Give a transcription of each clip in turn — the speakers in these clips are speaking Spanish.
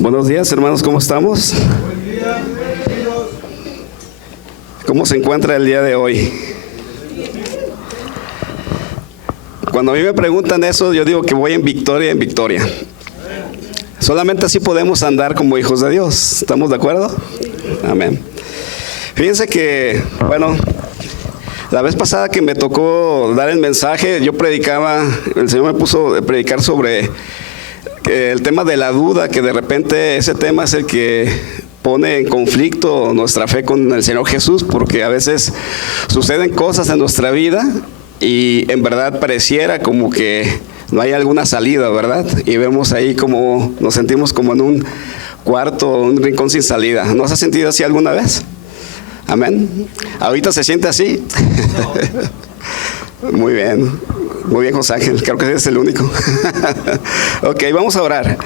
Buenos días, hermanos, ¿cómo estamos? Buen día, bienvenidos. ¿Cómo se encuentra el día de hoy? Cuando a mí me preguntan eso, yo digo que voy en victoria, en victoria. Solamente así podemos andar como hijos de Dios. ¿Estamos de acuerdo? Amén. Fíjense que, bueno, la vez pasada que me tocó dar el mensaje, yo predicaba, el Señor me puso a predicar sobre el tema de la duda, que de repente ese tema es el que pone en conflicto nuestra fe con el Señor Jesús, porque a veces suceden cosas en nuestra vida y en verdad pareciera como que no hay alguna salida, ¿verdad? Y vemos ahí como nos sentimos como en un cuarto, un rincón sin salida. ¿No se ha sentido así alguna vez? Amén. ¿Ahorita se siente así? No. Muy bien, José Ángel, creo que eres el único. Ok, vamos a orar.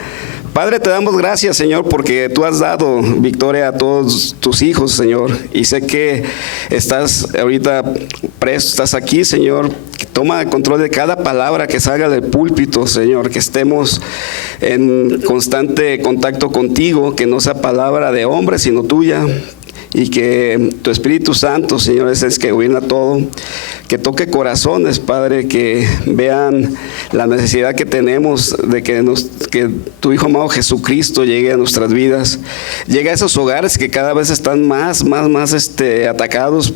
Padre, te damos gracias, Señor, porque tú has dado victoria a todos tus hijos, Señor, y sé que estás ahorita presto, estás aquí, Señor. Toma el control de cada palabra que salga del púlpito, Señor, que estemos en constante contacto contigo, que no sea palabra de hombre, sino tuya. Y que tu Espíritu Santo, Señor, es el que gobierna todo, que toque corazones, Padre, que vean la necesidad que tenemos de que tu Hijo amado Jesucristo llegue a nuestras vidas, llegue a esos hogares que cada vez están más atacados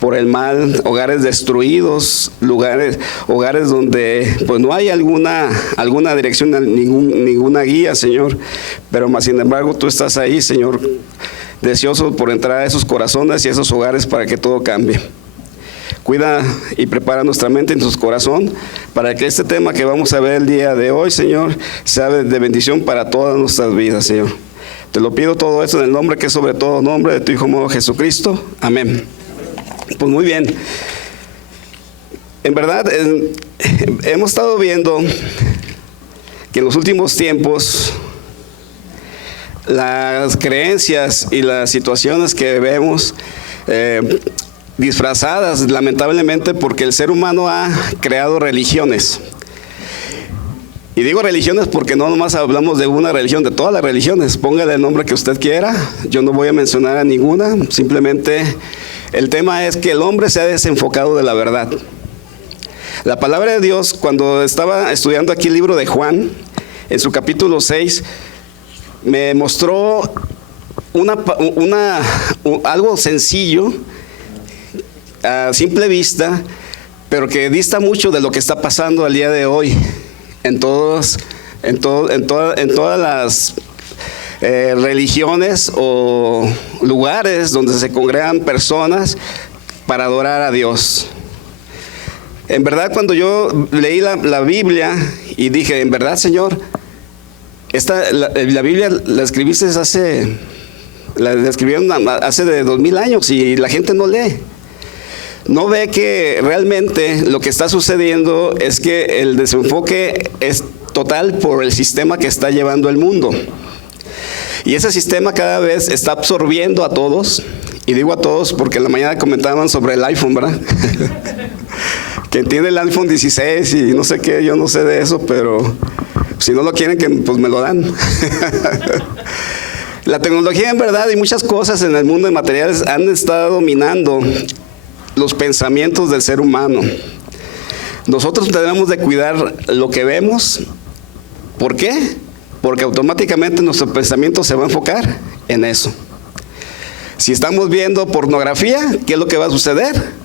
por el mal, hogares destruidos, hogares donde pues no hay alguna dirección, ninguna guía, Señor, pero más sin embargo tú estás ahí, Señor, deseoso por entrar a esos corazones y a esos hogares para que todo cambie. Cuida y prepara nuestra mente y nuestro corazón para que este tema que vamos a ver el día de hoy, Señor, sea de bendición para todas nuestras vidas, Señor. Te lo pido todo esto en el nombre que es sobre todo nombre de tu Hijo amado Jesucristo. Amén. Pues muy bien. En verdad, hemos estado viendo que en los últimos tiempos las creencias y las situaciones que vemos disfrazadas lamentablemente porque el ser humano ha creado religiones. Y digo religiones porque no nomás hablamos de una religión, de todas las religiones. Póngale el nombre que usted quiera, yo no voy a mencionar a ninguna, simplemente el tema es que el hombre se ha desenfocado de la verdad. La palabra de Dios, cuando estaba estudiando aquí el libro de Juan, en su capítulo 6, me mostró algo sencillo a simple vista, pero que dista mucho de lo que está pasando al día de hoy en todas las religiones o lugares donde se congregan personas para adorar a Dios. En verdad, cuando yo leí la Biblia y dije, en verdad, Señor, la Biblia la escribiste la escribieron hace de 2000 años y la gente no lee. No ve que realmente lo que está sucediendo es que el desenfoque es total por el sistema que está llevando el mundo. Y ese sistema cada vez está absorbiendo a todos, y digo a todos porque en la mañana comentaban sobre el iPhone, ¿verdad? Que tiene el iPhone 16 y no sé qué, yo no sé de eso, pero si no lo quieren, pues me lo dan. La tecnología en verdad y muchas cosas en el mundo de materiales han estado dominando los pensamientos del ser humano. Nosotros debemos de cuidar lo que vemos. ¿Por qué? Porque automáticamente nuestro pensamiento se va a enfocar en eso. Si estamos viendo pornografía, ¿qué es lo que va a suceder?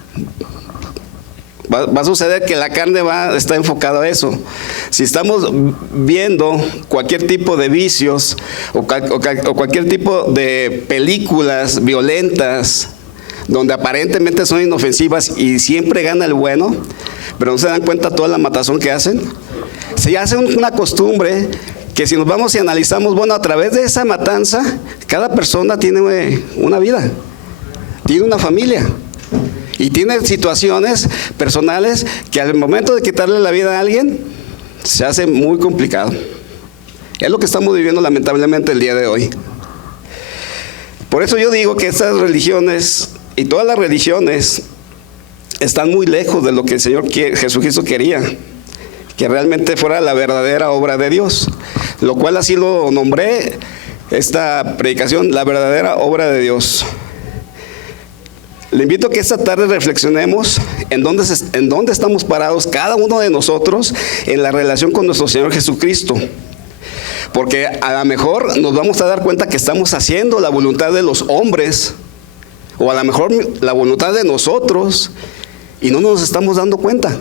Va a suceder que la carne está enfocada a eso. Si estamos viendo cualquier tipo de vicios o cualquier tipo de películas violentas, donde aparentemente son inofensivas y siempre gana el bueno, pero no se dan cuenta toda la matazón que hacen. Se hace una costumbre que si nos vamos y analizamos, bueno, a través de esa matanza, cada persona tiene una vida, tiene una familia. Y tiene situaciones personales que al momento de quitarle la vida a alguien, se hace muy complicado. Es lo que estamos viviendo lamentablemente el día de hoy. Por eso yo digo que estas religiones, y todas las religiones, están muy lejos de lo que el Señor Jesucristo quería, que realmente fuera la verdadera obra de Dios. Lo cual así lo nombré esta predicación, la verdadera obra de Dios. Le invito a que esta tarde reflexionemos en dónde estamos parados cada uno de nosotros en la relación con nuestro Señor Jesucristo. Porque a lo mejor nos vamos a dar cuenta que estamos haciendo la voluntad de los hombres, o a lo mejor la voluntad de nosotros, y no nos estamos dando cuenta.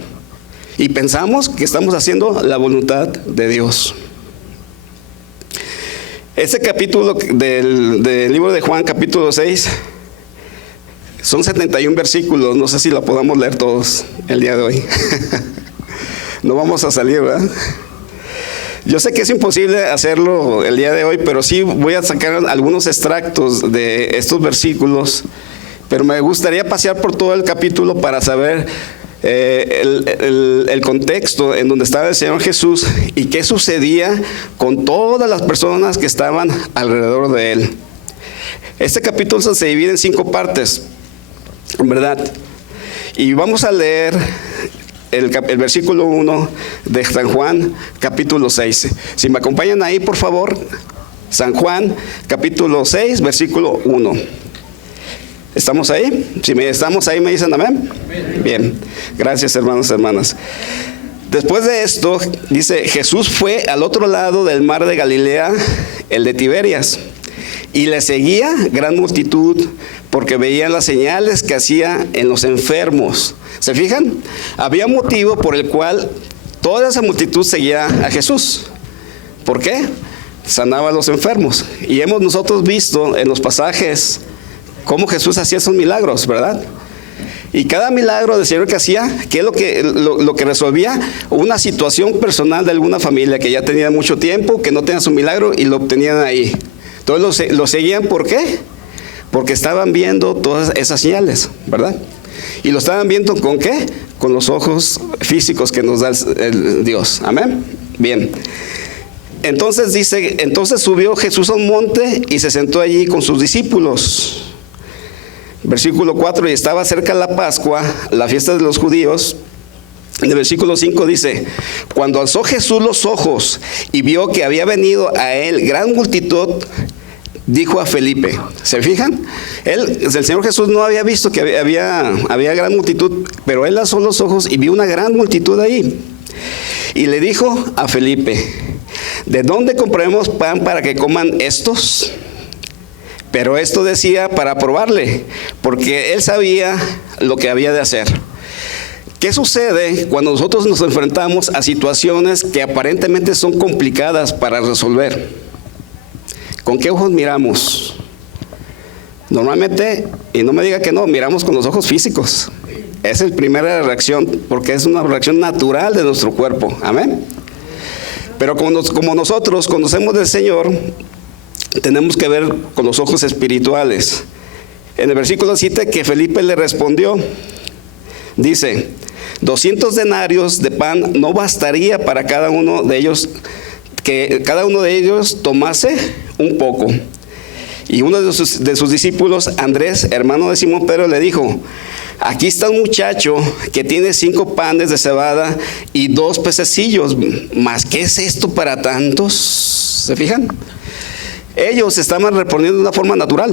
Y pensamos que estamos haciendo la voluntad de Dios. Este capítulo del libro de Juan, capítulo 6, son 71 versículos. No sé si la podamos leer todos el día de hoy. No vamos a salir, ¿verdad? Yo sé que es imposible hacerlo el día de hoy, pero sí voy a sacar algunos extractos de estos versículos. Pero me gustaría pasear por todo el capítulo para saber el contexto en donde estaba el Señor Jesús y qué sucedía con todas las personas que estaban alrededor de Él. Este capítulo se divide en 5 partes, ¿verdad? Y vamos a leer el versículo 1 de San Juan, capítulo 6. Si me acompañan ahí, por favor. San Juan, capítulo 6, versículo 1. ¿Estamos ahí? Si estamos ahí, ¿me dicen amén? Bien, gracias, hermanos y hermanas. Después de esto, dice, Jesús fue al otro lado del mar de Galilea, el de Tiberias, y le seguía gran multitud, porque veían las señales que hacía en los enfermos. ¿Se fijan? Había motivo por el cual toda esa multitud seguía a Jesús. ¿Por qué? Sanaba a los enfermos. Y hemos nosotros visto en los pasajes cómo Jesús hacía esos milagros, ¿verdad? Y cada milagro del Señor que hacía, ¿qué es lo que resolvía? Una situación personal de alguna familia que ya tenía mucho tiempo, que no tenía su milagro y lo obtenían ahí. Entonces lo seguían, ¿por qué? Porque estaban viendo todas esas señales, ¿verdad? Y lo estaban viendo ¿con qué? Con los ojos físicos que nos da el Dios. Amén. Bien. Entonces dice, entonces subió Jesús a un monte y se sentó allí con sus discípulos. Versículo 4, y estaba cerca la Pascua, la fiesta de los judíos. En el versículo 5 dice, cuando alzó Jesús los ojos y vio que había venido a él gran multitud, dijo a Felipe. ¿Se fijan? El Señor Jesús no había visto que había gran multitud, pero él alzó los ojos y vio una gran multitud ahí. Y le dijo a Felipe, ¿de dónde compraremos pan para que coman estos? Pero esto decía para probarle, porque él sabía lo que había de hacer. ¿Qué sucede cuando nosotros nos enfrentamos a situaciones que aparentemente son complicadas para resolver? ¿Con qué ojos miramos? Normalmente, y no me diga que no, miramos con los ojos físicos. Esa es la primera reacción, porque es una reacción natural de nuestro cuerpo. Amén. Pero como nosotros conocemos del Señor, tenemos que ver con los ojos espirituales. En el versículo 7 que Felipe le respondió, dice, 200 denarios de pan no bastaría para cada uno de ellos, que cada uno de ellos tomase un poco. Y uno de sus discípulos, Andrés, hermano de Simón Pedro, le dijo, aquí está un muchacho que tiene 5 panes de cebada y 2 pececillos, ¿mas qué es esto para tantos? ¿Se fijan? Ellos estaban respondiendo de una forma natural,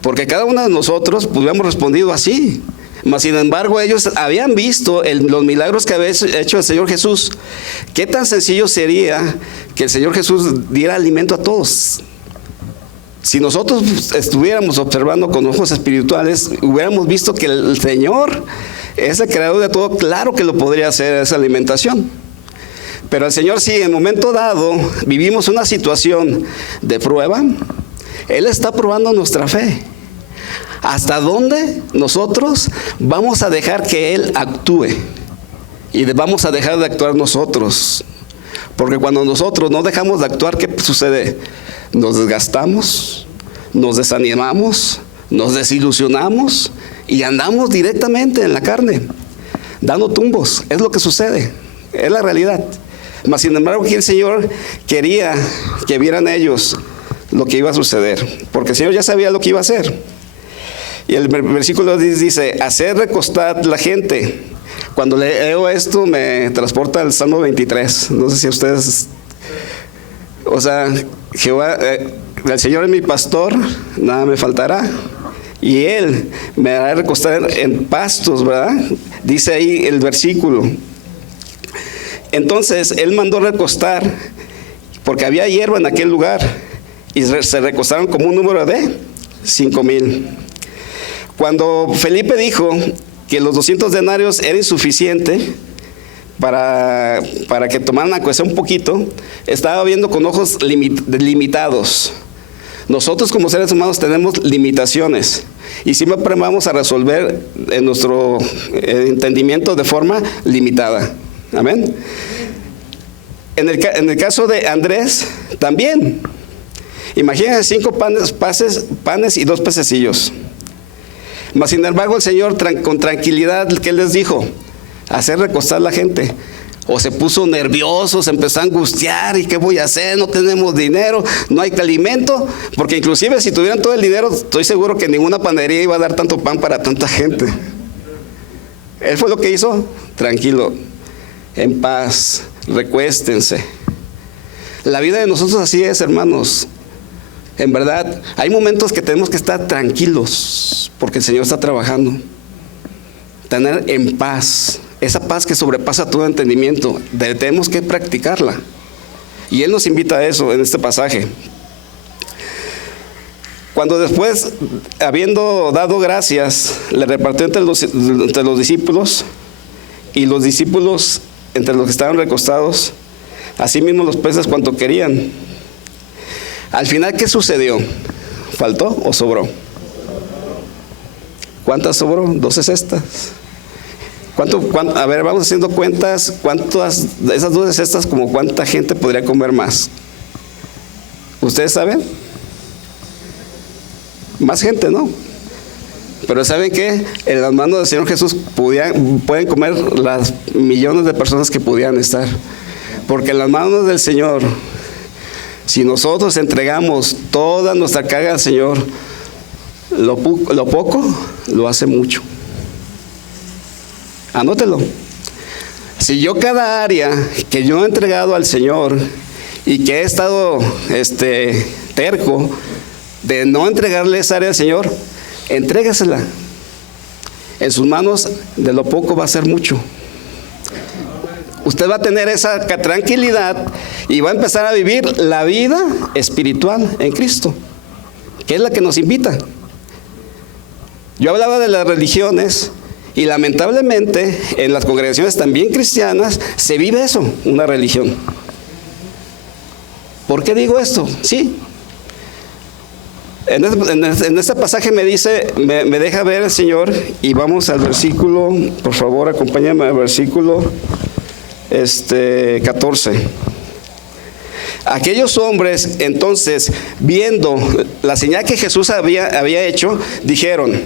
porque cada uno de nosotros hubiéramos respondido así. Mas sin embargo ellos habían visto los milagros que había hecho el Señor Jesús. ¿Qué tan sencillo sería que el Señor Jesús diera alimento a todos? Si nosotros estuviéramos observando con ojos espirituales, hubiéramos visto que el Señor es el creador de todo. Claro que lo podría hacer esa alimentación. Pero el Señor, si en un momento dado vivimos una situación de prueba, Él está probando nuestra fe. ¿Hasta dónde nosotros vamos a dejar que Él actúe? Y vamos a dejar de actuar nosotros. Porque cuando nosotros no dejamos de actuar, ¿qué sucede? Nos desgastamos, nos desanimamos, nos desilusionamos y andamos directamente en la carne, dando tumbos. Es lo que sucede, es la realidad. Mas sin embargo, aquí el Señor quería que vieran ellos lo que iba a suceder, porque el Señor ya sabía lo que iba a hacer. Y el versículo 10 dice, hacer recostar la gente. Cuando leo esto me transporta al Salmo 23. No sé si ustedes, o sea, Jehová, el Señor es mi pastor, nada me faltará. Y Él me hará recostar en pastos, ¿verdad? Dice ahí el versículo. Entonces Él mandó recostar, porque había hierba en aquel lugar, y se recostaron como un número de 5,000. Cuando Felipe dijo que los 200 denarios era insuficiente para que tomaran aunque sea un poquito, estaba viendo con ojos limitados. Nosotros como seres humanos tenemos limitaciones y siempre vamos a resolver en nuestro entendimiento de forma limitada. Amén. En el caso de Andrés, también. Imagínense 5 panes y 2 pececillos. Mas sin embargo el Señor con tranquilidad, ¿qué les dijo? Hacer recostar la gente. O se puso nervioso, se empezó a angustiar, ¿y qué voy a hacer? No tenemos dinero, no hay alimento, porque inclusive si tuvieran todo el dinero, estoy seguro que ninguna panadería iba a dar tanto pan para tanta gente. Él fue lo que hizo, tranquilo, en paz, recuéstense. La vida de nosotros así es, hermanos. En verdad, hay momentos que tenemos que estar tranquilos, porque el Señor está trabajando. Tener en paz. Esa paz que sobrepasa todo entendimiento, tenemos que practicarla. Y Él nos invita a eso en este pasaje. Cuando después, habiendo dado gracias, le repartió entre los discípulos, y los discípulos entre los que estaban recostados, asimismo los peces cuanto querían. Al final, ¿qué sucedió? ¿Faltó o sobró? ¿Cuántas sobró? 12 cestas. A ver, vamos haciendo cuentas. ¿Cuántas de esas 12 cestas, como cuánta gente podría comer más? ¿Ustedes saben? Más gente, ¿no? Pero ¿saben qué? En las manos del Señor Jesús pueden comer las millones de personas que pudieran estar. Porque en las manos del Señor, si nosotros entregamos toda nuestra carga al Señor, lo poco lo hace mucho. Anótelo. Si yo cada área que yo he entregado al Señor y que he estado terco de no entregarle esa área al Señor, entrégasela. En sus manos de lo poco va a ser mucho. Usted va a tener esa tranquilidad y va a empezar a vivir la vida espiritual en Cristo, que es la que nos invita. Yo hablaba de las religiones y lamentablemente en las congregaciones también cristianas se vive eso, una religión. ¿Por qué digo esto? Sí. En este pasaje me deja ver el Señor, y vamos al versículo, por favor, acompáñame al versículo 14. Aquellos hombres entonces, viendo la señal que Jesús había hecho, dijeron: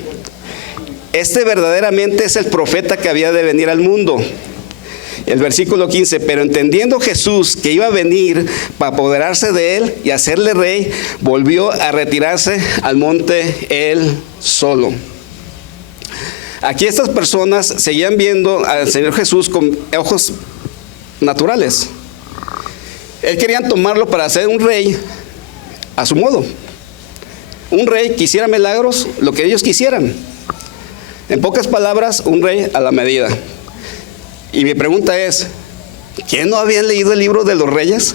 este verdaderamente es el profeta que había de venir al mundo. El versículo 15, pero entendiendo Jesús que iba a venir para apoderarse de él y hacerle rey, volvió a retirarse al monte él solo. Aquí estas personas seguían viendo al Señor Jesús con ojos naturales. Él querían tomarlo para ser un rey a su modo. Un rey que hiciera milagros, lo que ellos quisieran. En pocas palabras, un rey a la medida. Y mi pregunta es, ¿quién no habían leído el libro de los reyes?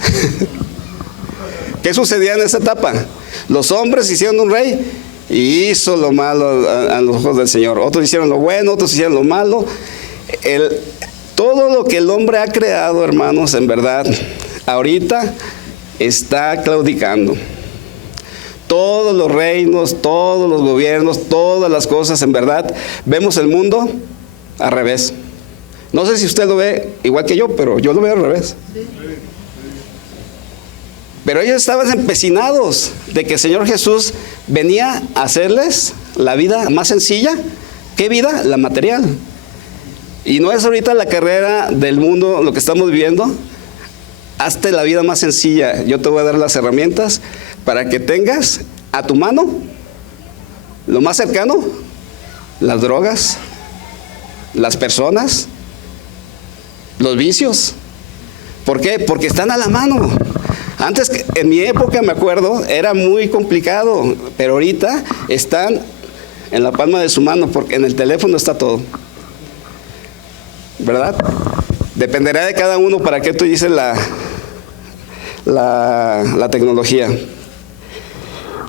¿Qué sucedía en esa etapa? Los hombres hicieron un rey y hizo lo malo a los ojos del Señor. Otros hicieron lo bueno, otros hicieron lo malo. Todo lo que el hombre ha creado, hermanos, en verdad, ahorita está claudicando. Todos los reinos, todos los gobiernos, todas las cosas, en verdad, vemos el mundo al revés. No sé si usted lo ve igual que yo, pero yo lo veo al revés. Pero ellos estaban empecinados de que el Señor Jesús venía a hacerles la vida más sencilla. ¿Qué vida? La material. Y no es ahorita la carrera del mundo lo que estamos viviendo. Hazte la vida más sencilla. Yo te voy a dar las herramientas para que tengas a tu mano lo más cercano: las drogas, las personas, los vicios. ¿Por qué? Porque están a la mano. Antes, en mi época, me acuerdo, era muy complicado, pero ahorita están en la palma de su mano, porque en el teléfono está todo. ¿Verdad? Dependerá de cada uno para qué utilice la tecnología.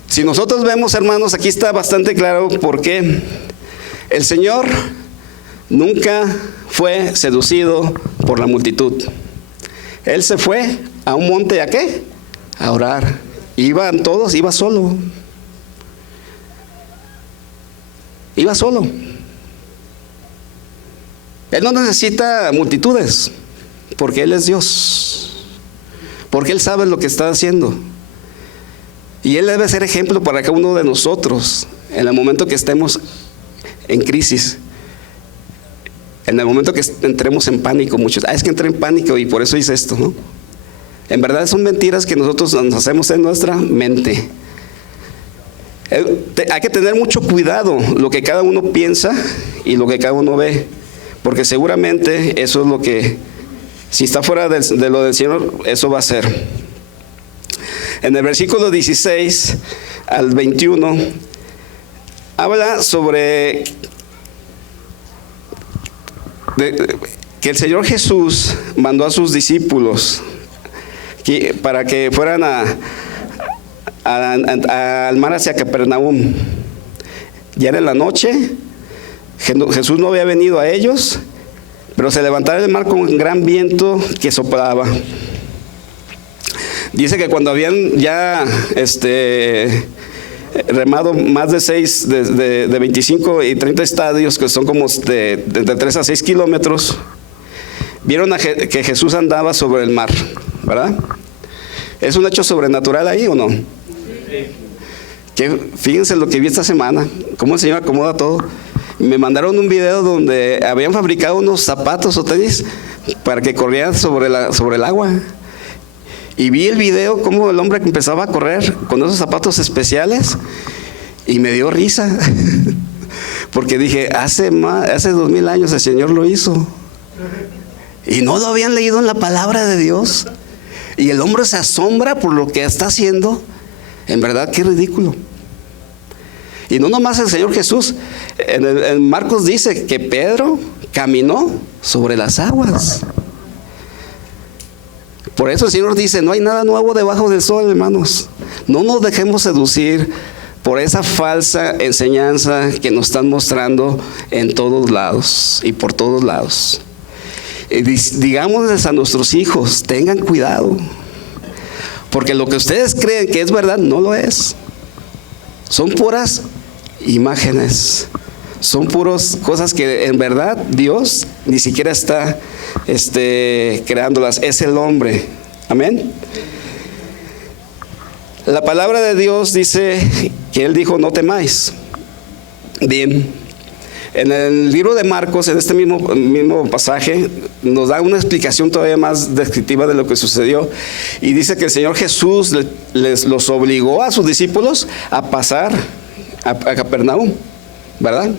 Si nosotros vemos, hermanos, aquí está bastante claro por qué el Señor nunca fue seducido por la multitud. Él se fue a un monte, ¿a qué? A orar. Iban todos, iba solo. Iba solo. Él no necesita multitudes, porque Él es Dios. Porque Él sabe lo que está haciendo. Y Él debe ser ejemplo para cada uno de nosotros en el momento que estemos en crisis. En el momento que entremos en pánico, muchos, es que entré en pánico y por eso hice esto, ¿no? En verdad son mentiras que nosotros nos hacemos en nuestra mente. Hay que tener mucho cuidado lo que cada uno piensa y lo que cada uno ve, porque seguramente eso es lo que, si está fuera de lo del Señor, eso va a ser. En el versículo 16 al 21 habla sobre que el Señor Jesús mandó a sus discípulos para que fueran al mar hacia Capernaum. Ya era en la noche, Jesús no había venido a ellos, pero se levantaba el mar con un gran viento que soplaba. Dice que cuando habían ya remado más de 25 y 30 estadios, que son como de 3 a 6 kilómetros, vieron que Jesús andaba sobre el mar, ¿verdad? ¿Es un hecho sobrenatural ahí o no? Sí. Fíjense lo que vi esta semana, cómo el Señor acomoda todo. Me mandaron un video donde habían fabricado unos zapatos o tenis para que corrieran sobre el agua. Y vi el video cómo el hombre empezaba a correr con esos zapatos especiales y me dio risa. Porque dije, hace 2000 años el Señor lo hizo. Y no lo habían leído en la palabra de Dios. Y el hombre se asombra por lo que está haciendo. En verdad, qué ridículo. Y no nomás el Señor Jesús. En Marcos dice que Pedro caminó sobre las aguas. Por eso el Señor dice, no hay nada nuevo debajo del sol, hermanos. No nos dejemos seducir por esa falsa enseñanza que nos están mostrando en todos lados y por todos lados. Digámosles a nuestros hijos, tengan cuidado, porque lo que ustedes creen que es verdad, no lo es. Son puras imágenes, son puras cosas que en verdad Dios ni siquiera está creándolas, es el hombre. Amén. La palabra de Dios dice que Él dijo, no temáis. Bien. En el libro de Marcos, en este mismo pasaje, nos da una explicación todavía más descriptiva de lo que sucedió. Y dice que el Señor Jesús los obligó a sus discípulos a pasar a Capernaum, ¿verdad?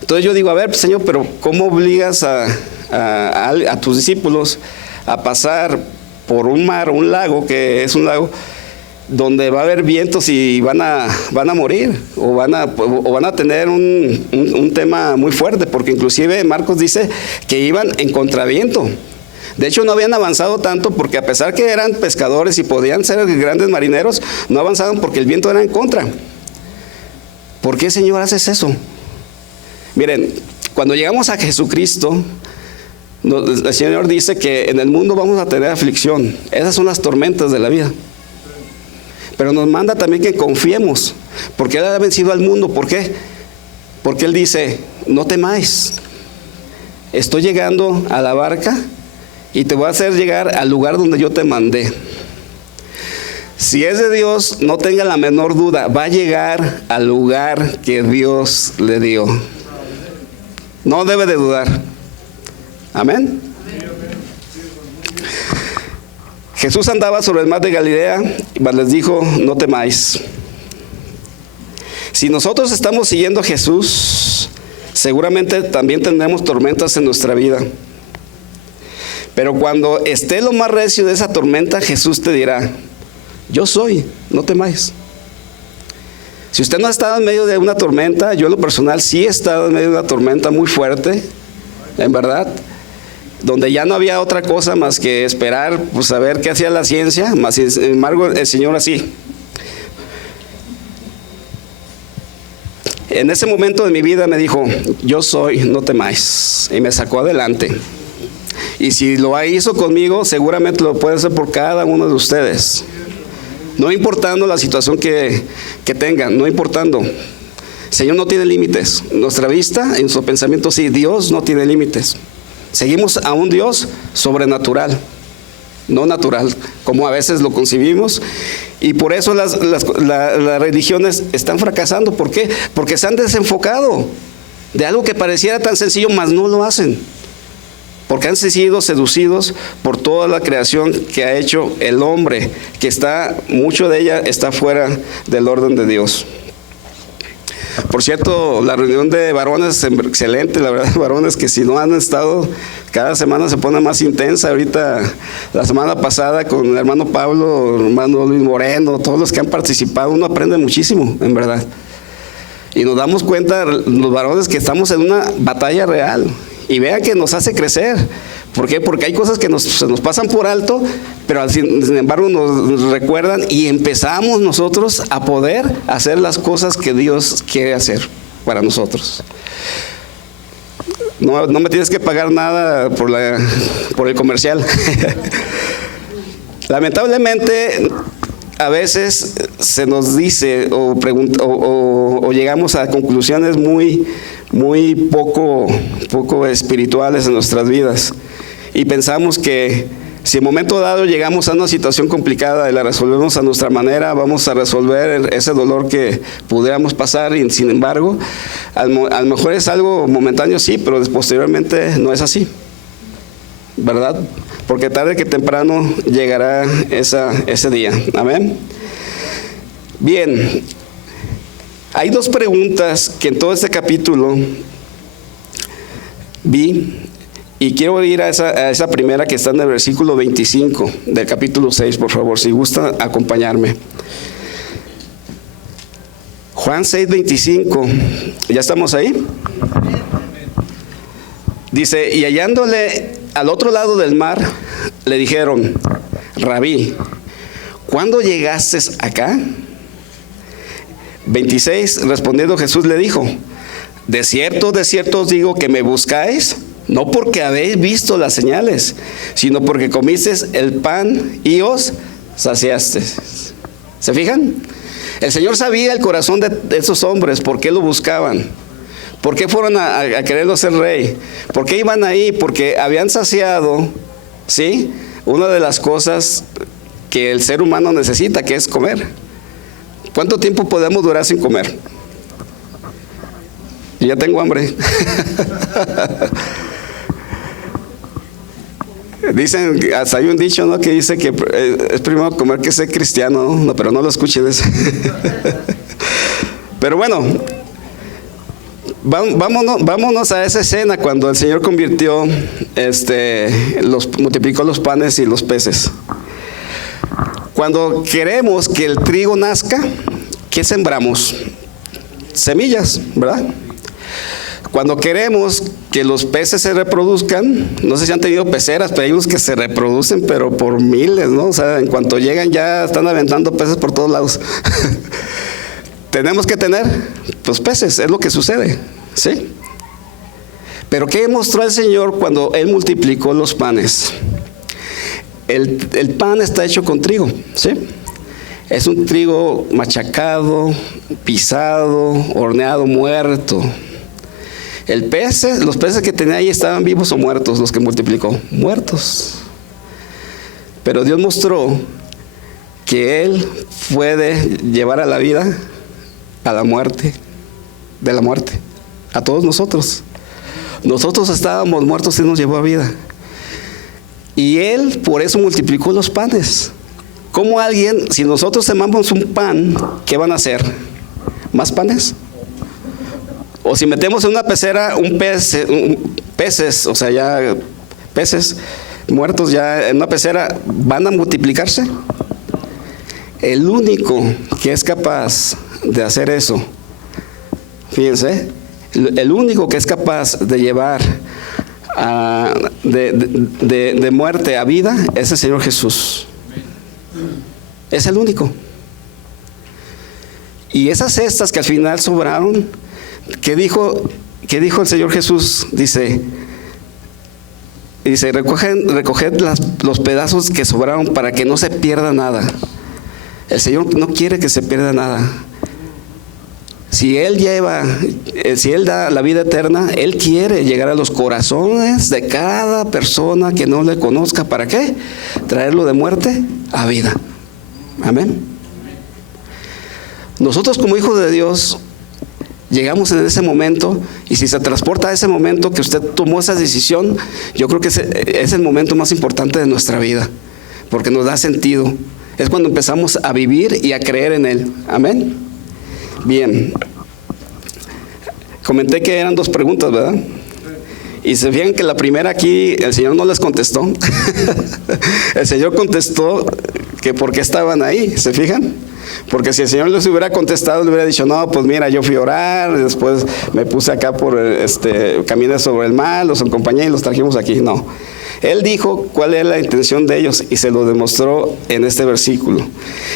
Entonces yo digo, a ver, Señor, pero ¿cómo obligas a tus discípulos a pasar por un mar, un lago, que es un lago donde va a haber vientos y van a morir o van a tener un tema muy fuerte? Porque inclusive Marcos dice que iban en contraviento. De hecho, no habían avanzado tanto porque a pesar que eran pescadores y podían ser grandes marineros, no avanzaban porque el viento era en contra. ¿Por qué, Señor, haces eso? Miren, cuando llegamos a Jesucristo, el Señor dice que en el mundo vamos a tener aflicción. Esas son las tormentas de la vida. Pero nos manda también que confiemos, porque Él ha vencido al mundo. ¿Por qué? Porque Él dice, no temáis, estoy llegando a la barca y te voy a hacer llegar al lugar donde yo te mandé. Si es de Dios, no tenga la menor duda, va a llegar al lugar que Dios le dio. No debe de dudar. Amén. Jesús andaba sobre el mar de Galilea y les dijo, no temáis. Si nosotros estamos siguiendo a Jesús, seguramente también tendremos tormentas en nuestra vida. Pero cuando esté lo más recio de esa tormenta, Jesús te dirá, Yo soy, no temáis. Si usted no ha estado en medio de una tormenta, yo en lo personal sí he estado en medio de una tormenta muy fuerte, en verdad, donde ya no había otra cosa más que esperar, pues a ver qué hacía la ciencia, más sin embargo el Señor así. En ese momento de mi vida me dijo, yo soy, no temáis, y me sacó adelante. Y si lo hizo conmigo, seguramente lo puede hacer por cada uno de ustedes. No importando la situación que tengan, no importando. El Señor no tiene límites. Nuestra vista, en nuestro pensamiento, sí, Dios no tiene límites. Seguimos a un Dios sobrenatural, no natural, como a veces lo concibimos. Y por eso las religiones están fracasando. ¿Por qué? Porque se han desenfocado de algo que pareciera tan sencillo, mas no lo hacen. Porque han sido seducidos por toda la creación que ha hecho el hombre, que mucho de ella está fuera del orden de Dios. Por cierto, la reunión de varones es excelente, la verdad, varones que si no han estado, cada semana se pone más intensa. Ahorita, la semana pasada con el hermano Pablo, el hermano Luis Moreno, todos los que han participado, uno aprende muchísimo, en verdad. Y nos damos cuenta, los varones, que estamos en una batalla real. Y vean que nos hace crecer. ¿Por qué? Porque hay cosas que se nos pasan por alto, pero sin embargo nos recuerdan y empezamos nosotros a poder hacer las cosas que Dios quiere hacer para nosotros. No me tienes que pagar nada por el comercial. Lamentablemente, a veces se nos dice o llegamos a conclusiones muy poco espirituales en nuestras vidas, y pensamos que si en momento dado llegamos a una situación complicada y la resolvemos a nuestra manera, vamos a resolver ese dolor que pudiéramos pasar, y sin embargo a lo mejor es algo momentáneo, sí, pero posteriormente no es así, ¿verdad? Porque tarde que temprano llegará ese día. Amén. Bien, hay dos preguntas que en todo este capítulo vi, y quiero ir a esa primera que está en el versículo 25 del capítulo 6, por favor, si gusta acompañarme. Juan 6:25, ¿ya estamos ahí? Dice, y hallándole al otro lado del mar, le dijeron, Rabí, ¿cuándo llegaste acá? 26, respondiendo Jesús le dijo, de cierto os digo que me buscáis, no porque habéis visto las señales, sino porque comisteis el pan y os saciasteis. ¿Se fijan? El Señor sabía el corazón de esos hombres, por qué lo buscaban, por qué fueron a quererlo ser rey, por qué iban ahí, porque habían saciado, ¿sí?, una de las cosas que el ser humano necesita, que es comer. ¿Cuánto tiempo podemos durar sin comer? Ya tengo hambre. Dicen, hasta hay un dicho, ¿no?, que dice que es primero comer que ser cristiano, ¿no? Pero no lo escuches. Pero bueno, vámonos a esa escena cuando el Señor multiplicó los panes y los peces. Cuando queremos que el trigo nazca, ¿qué sembramos? Semillas, ¿verdad? Cuando queremos que los peces se reproduzcan, no sé si han tenido peceras, pero hay unos que se reproducen, pero por miles, ¿no? O sea, en cuanto llegan ya están aventando peces por todos lados. Tenemos que tener, pues, peces, es lo que sucede, ¿sí? Pero ¿qué mostró el Señor cuando Él multiplicó los panes? El pan está hecho con trigo, ¿sí? Es un trigo machacado, pisado, horneado, muerto. Los peces que tenía ahí estaban vivos o muertos, los que multiplicó, muertos. Pero Dios mostró que Él puede llevar a la vida, a la muerte, de la muerte, a todos nosotros. Nosotros estábamos muertos y nos llevó a vida. Y Él por eso multiplicó los panes. ¿Cómo alguien, si nosotros sembramos un pan, qué van a hacer? ¿Más panes? O si metemos en una pecera peces, o sea, ya peces muertos ya en una pecera, ¿van a multiplicarse? El único que es capaz de hacer eso, fíjense, el único que es capaz de llevar de muerte a vida es el Señor Jesús. Es el único. Y esas cestas que al final sobraron, ¿qué dijo el Señor Jesús? Dice, recoged los pedazos que sobraron para que no se pierda nada. El Señor no quiere que se pierda nada. Si Él da la vida eterna, Él quiere llegar a los corazones de cada persona que no le conozca. ¿Para qué? Traerlo de muerte a vida. Amén. Nosotros como hijos de Dios llegamos en ese momento, y si se transporta a ese momento que usted tomó esa decisión, yo creo que es el momento más importante de nuestra vida, porque nos da sentido. Es cuando empezamos a vivir y a creer en Él. Amén. Bien. Comenté que eran 2 preguntas, ¿verdad? Y se fijan que la primera aquí, el Señor no les contestó. El Señor contestó que por qué estaban ahí, ¿se fijan? Porque si el Señor les hubiera contestado, le hubiera dicho, no, pues mira, yo fui a orar, después me puse acá caminé sobre el mar, los acompañé y los trajimos aquí. No. Él dijo cuál era la intención de ellos y se lo demostró en este versículo.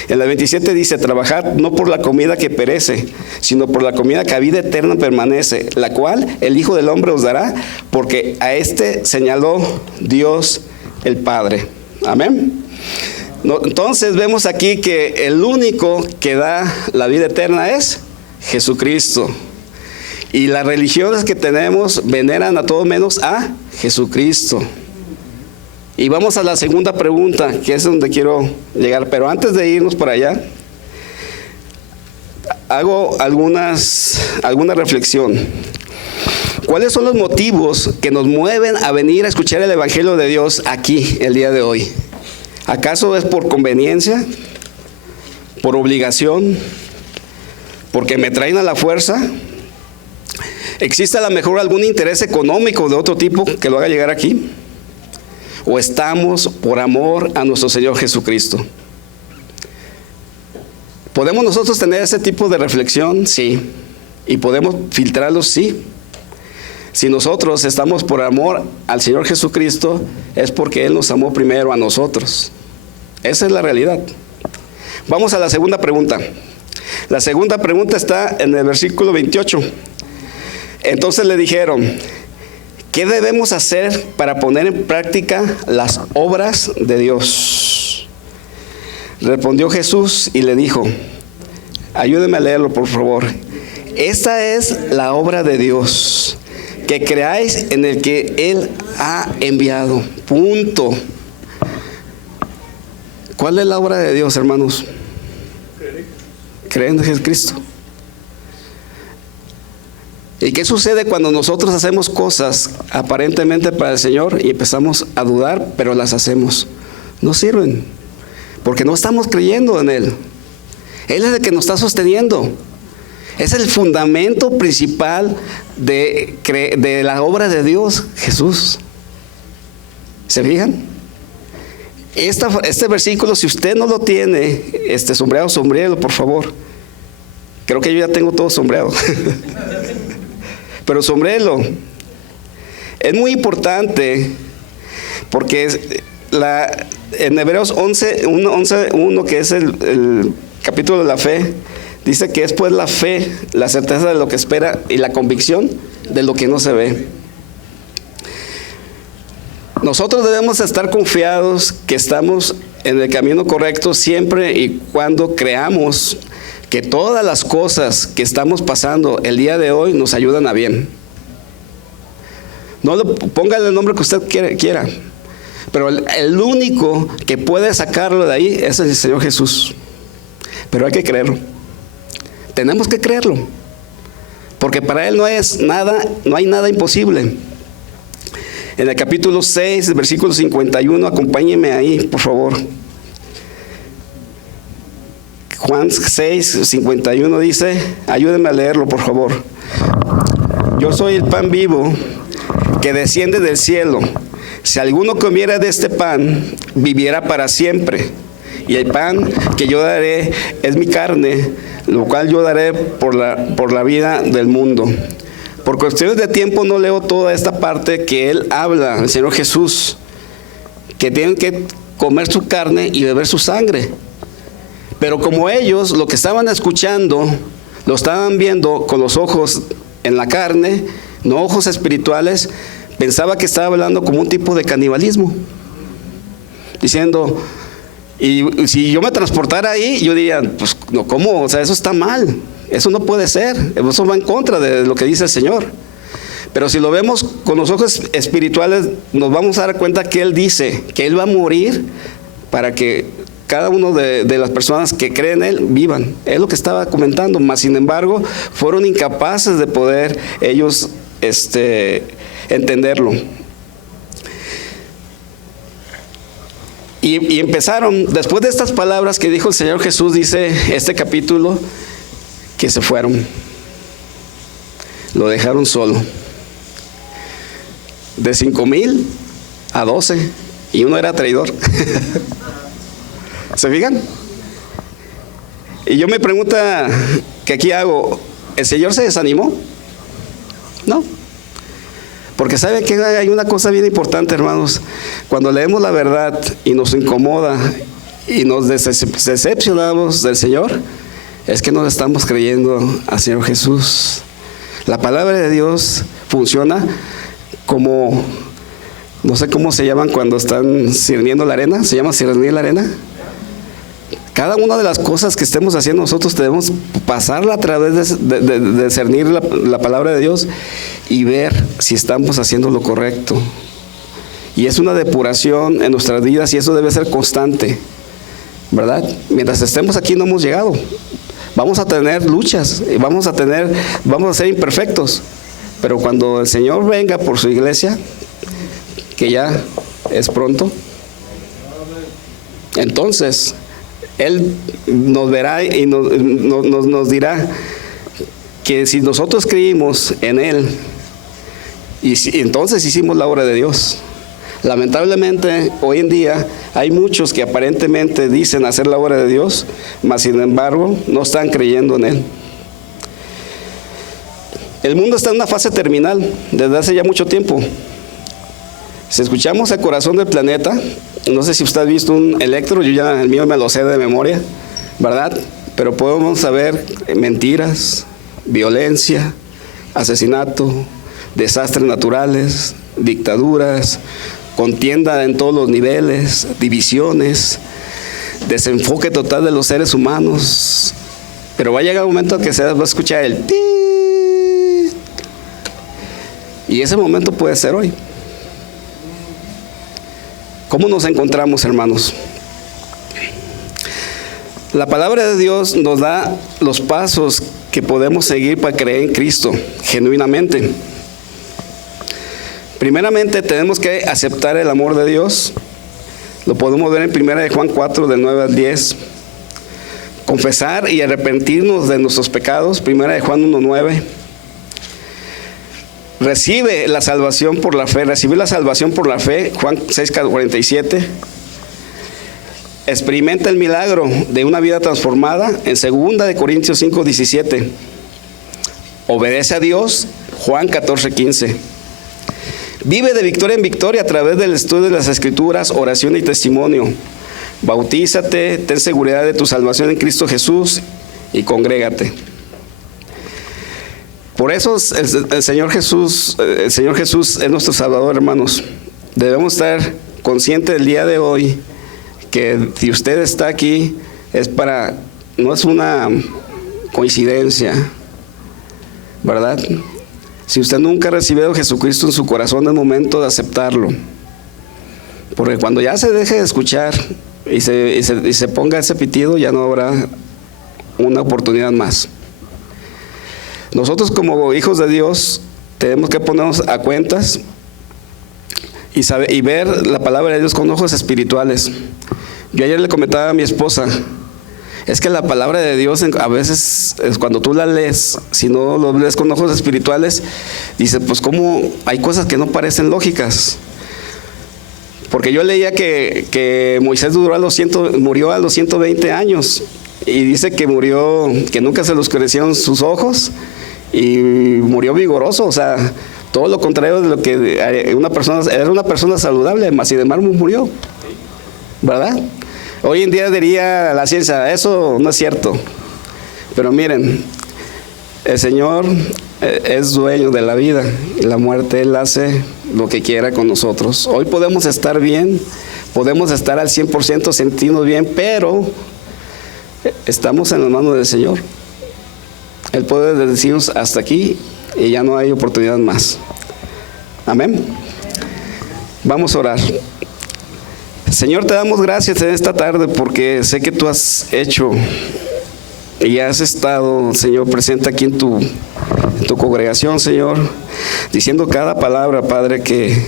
En la 27 dice, trabajad no por la comida que perece, sino por la comida que a vida eterna permanece, la cual el Hijo del Hombre os dará, porque a este señaló Dios el Padre. Amén. Entonces vemos aquí que el único que da la vida eterna es Jesucristo. Y las religiones que tenemos veneran a todo menos a Jesucristo. Y vamos a la segunda pregunta, que es donde quiero llegar. Pero antes de irnos por allá, hago alguna reflexión. ¿Cuáles son los motivos que nos mueven a venir a escuchar el Evangelio de Dios aquí el día de hoy? ¿Acaso es por conveniencia? ¿Por obligación? ¿Porque me traen a la fuerza? ¿Existe a lo mejor algún interés económico de otro tipo que lo haga llegar aquí? ¿O estamos por amor a nuestro Señor Jesucristo? ¿Podemos nosotros tener ese tipo de reflexión? Sí. ¿Y podemos filtrarlo? Sí. Si nosotros estamos por amor al Señor Jesucristo, es porque Él nos amó primero a nosotros. Esa es la realidad. Vamos a la segunda pregunta. La segunda pregunta está en el versículo 28. Entonces le dijeron, ¿qué debemos hacer para poner en práctica las obras de Dios? Respondió Jesús y le dijo, ayúdeme a leerlo por favor. Esta es la obra de Dios, que creáis en el que Él ha enviado. Punto. ¿Cuál es la obra de Dios, hermanos? Creer en Jesucristo. ¿Y qué sucede cuando nosotros hacemos cosas aparentemente para el Señor y empezamos a dudar, pero las hacemos? No sirven, porque no estamos creyendo en Él. Él es el que nos está sosteniendo. Es el fundamento principal de la obra de Dios, Jesús. ¿Se fijan? Este versículo, si usted no lo tiene sombreado, por favor. Creo que yo ya tengo todo sombreado. Pero sombréelo. Es muy importante porque en Hebreos 11:1, que es el capítulo de la fe, dice que es pues la fe, la certeza de lo que espera y la convicción de lo que no se ve. Nosotros debemos estar confiados que estamos en el camino correcto siempre y cuando creamos que todas las cosas que estamos pasando el día de hoy nos ayudan a bien. No póngale el nombre que usted quiera, pero el único que puede sacarlo de ahí es el Señor Jesús. Pero hay que creerlo. Tenemos que creerlo, porque para Él no hay nada imposible. En el capítulo 6, versículo 51, acompáñenme ahí, por favor. Juan 6, 51 dice, ayúdenme a leerlo, por favor. Yo soy el pan vivo que desciende del cielo. Si alguno comiera de este pan, vivirá para siempre. y el pan que yo daré es mi carne, lo cual yo daré por la vida del mundo. Por cuestiones de tiempo no leo toda esta parte que él habla, el Señor Jesús, que tienen que comer su carne y beber su sangre. Pero como ellos lo que estaban escuchando, lo estaban viendo con los ojos en la carne, no ojos espirituales, pensaba que estaba hablando como un tipo de canibalismo. Diciendo, y si yo me transportara ahí, yo diría, pues no, ¿cómo? O sea, eso está mal, eso no puede ser, eso va en contra de lo que dice el Señor. Pero si lo vemos con los ojos espirituales, nos vamos a dar cuenta que Él dice que Él va a morir para que cada uno de las personas que creen en Él vivan. Es lo que estaba comentando, mas sin embargo, fueron incapaces de poder ellos entenderlo. Y empezaron, después de estas palabras que dijo el Señor Jesús, dice este capítulo, que se fueron. Lo dejaron solo. De 5,000 a 12, y uno era traidor. ¿Se fijan? Y yo me pregunto, ¿qué aquí hago? ¿El Señor se desanimó? No. Porque ¿sabe que hay una cosa bien importante, hermanos? Cuando leemos la verdad y nos incomoda y nos decepcionamos del Señor, es que no le estamos creyendo al Señor Jesús. La palabra de Dios funciona como, no sé cómo se llaman cuando están cirniendo la arena, ¿se llama cirnir la arena? Cada una de las cosas que estemos haciendo nosotros debemos pasarla a través de discernir la palabra de Dios y ver si estamos haciendo lo correcto. Y es una depuración en nuestras vidas y eso debe ser constante, ¿verdad? Mientras estemos aquí no hemos llegado. Vamos a tener luchas, vamos a ser imperfectos. Pero cuando el Señor venga por su iglesia, que ya es pronto, entonces Él nos verá y nos dirá que si nosotros creímos en Él, entonces hicimos la obra de Dios. Lamentablemente, hoy en día hay muchos que aparentemente dicen hacer la obra de Dios, mas sin embargo no están creyendo en Él. El mundo está en una fase terminal desde hace ya mucho tiempo. Si escuchamos el corazón del planeta, no sé si usted ha visto un electro, yo ya el mío me lo sé de memoria, ¿verdad? Pero podemos saber mentiras, violencia, asesinato, desastres naturales, dictaduras, contienda en todos los niveles, divisiones, desenfoque total de los seres humanos. Pero va a llegar un momento en que se va a escuchar el pi. Y ese momento puede ser hoy. ¿Cómo nos encontramos, hermanos? La palabra de Dios nos da los pasos que podemos seguir para creer en Cristo genuinamente. Primeramente tenemos que aceptar el amor de Dios. Lo podemos ver en 1 Juan 4, del 9 al 10. Confesar y arrepentirnos de nuestros pecados, 1 Juan 1, 9. Recibe la salvación por la fe, recibir la salvación por la fe, Juan 6, 47. Experimenta el milagro de una vida transformada en 2 Corintios 5, 17. Obedece a Dios, Juan 14, 15. Vive de victoria en victoria a través del estudio de las Escrituras, oración y testimonio. Bautízate, ten seguridad de tu salvación en Cristo Jesús y congrégate. Por eso el Señor Jesús es nuestro Salvador, hermanos. Debemos estar conscientes del día de hoy que si usted está aquí no es una coincidencia, ¿verdad? Si usted nunca ha recibido a Jesucristo en su corazón, es el momento de aceptarlo. Porque cuando ya se deje de escuchar y se ponga ese pitido, ya no habrá una oportunidad más. Nosotros como hijos de Dios tenemos que ponernos a cuentas y ver la palabra de Dios con ojos espirituales. Yo ayer le comentaba a mi esposa, es que la palabra de Dios a veces cuando tú la lees, si no lo lees con ojos espirituales, dice, pues cómo hay cosas que no parecen lógicas. Porque yo leía que Moisés murió a los 120 años. Y dice que murió, que nunca se le oscurecieron sus ojos y murió vigoroso, o sea, todo lo contrario de lo que era una persona saludable, mas sin embargo murió, ¿verdad? Hoy en día diría la ciencia, eso no es cierto, pero miren, el Señor es dueño de la vida y la muerte, Él hace lo que quiera con nosotros. Hoy podemos estar bien, podemos estar al 100%, sentirnos bien, pero estamos en las manos del Señor. Él puede decirnos hasta aquí y ya no hay oportunidad más. Amén. Vamos a orar. Señor, te damos gracias en esta tarde porque sé que tú has hecho y has estado, Señor, presente aquí en tu congregación, Señor, diciendo cada palabra, Padre, que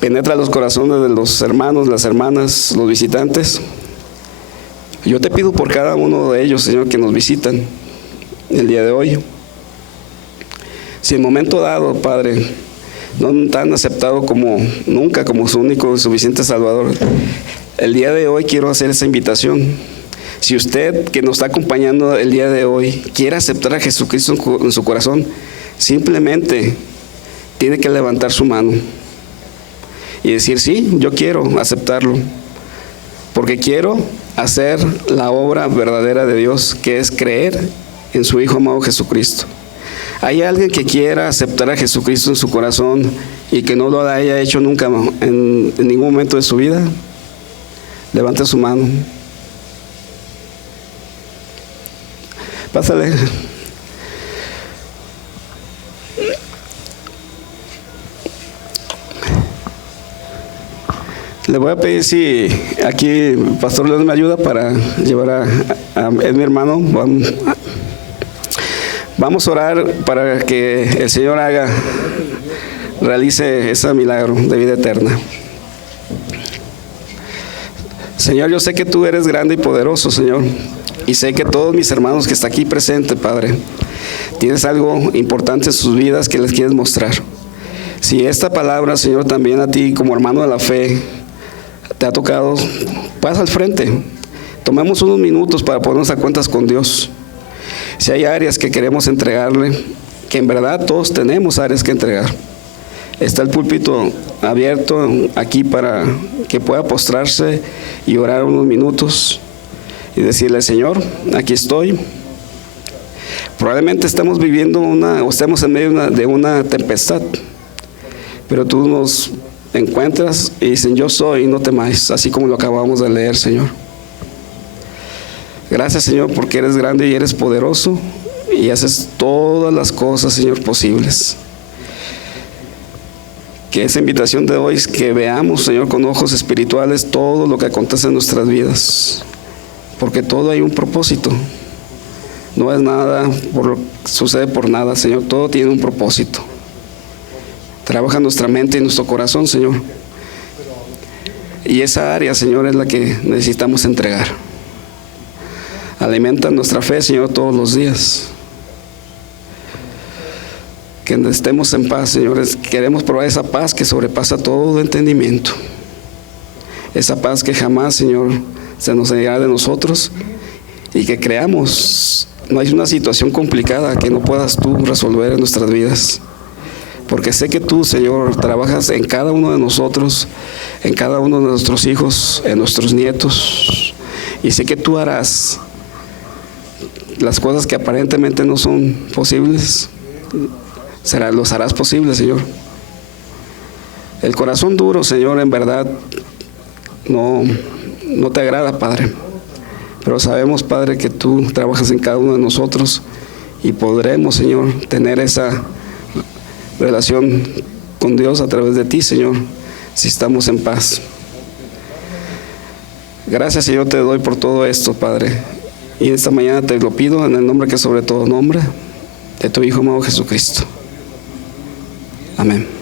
penetra los corazones de los hermanos, las hermanas, los visitantes. Yo te pido por cada uno de ellos, Señor, que nos visitan el día de hoy. Si en momento dado, Padre, no te han aceptado como nunca, como su único y suficiente Salvador, el día de hoy quiero hacer esa invitación. Si usted que nos está acompañando el día de hoy quiere aceptar a Jesucristo en su corazón, simplemente tiene que levantar su mano y decir, sí, yo quiero aceptarlo, porque quiero hacer la obra verdadera de Dios, que es creer en su Hijo amado Jesucristo. ¿Hay alguien que quiera aceptar a Jesucristo en su corazón y que no lo haya hecho nunca en ningún momento de su vida? Levante su mano. Pásale. Le voy a pedir si aquí el Pastor León me ayuda para llevar es mi hermano. Vamos a orar para que el Señor realice ese milagro de vida eterna. Señor, yo sé que tú eres grande y poderoso, Señor, y sé que todos mis hermanos que están aquí presentes, Padre, tienes algo importante en sus vidas que les quieres mostrar. Si esta palabra, Señor, también a ti como hermano de la fe te ha tocado, pasa al frente. Tomemos unos minutos para ponernos a cuentas con Dios. Si hay áreas que queremos entregarle, que en verdad todos tenemos áreas que entregar. Está el púlpito abierto aquí para que pueda postrarse y orar unos minutos y decirle, Señor, aquí estoy. Probablemente estamos viviendo o estemos en medio de una tempestad, pero tú nos encuentras y dicen, yo soy, no temáis, así como lo acabamos de leer, Señor. Gracias, Señor, porque eres grande y eres poderoso y haces todas las cosas, Señor, posibles. Que esa invitación de hoy es que veamos, Señor, con ojos espirituales todo lo que acontece en nuestras vidas, porque todo hay un propósito. No es nada, sucede por nada, Señor, todo tiene un propósito. Trabaja nuestra mente y nuestro corazón, Señor. Y esa área, Señor, es la que necesitamos entregar. Alimenta nuestra fe, Señor, todos los días. Que estemos en paz, señores. Queremos probar esa paz que sobrepasa todo entendimiento. Esa paz que jamás, Señor, se nos negará de nosotros. Y que creamos, no hay una situación complicada que no puedas tú resolver en nuestras vidas. Porque sé que tú, Señor, trabajas en cada uno de nosotros, en cada uno de nuestros hijos, en nuestros nietos. Y sé que tú harás las cosas que aparentemente no son posibles, los harás posibles, Señor. El corazón duro, Señor, en verdad no te agrada, Padre. Pero sabemos, Padre, que tú trabajas en cada uno de nosotros y podremos, Señor, tener esa relación con Dios a través de ti, Señor, si estamos en paz. Gracias, Señor, te doy por todo esto, Padre. Y esta mañana te lo pido en el nombre que sobre todo nombre, de tu Hijo amado Jesucristo. Amén.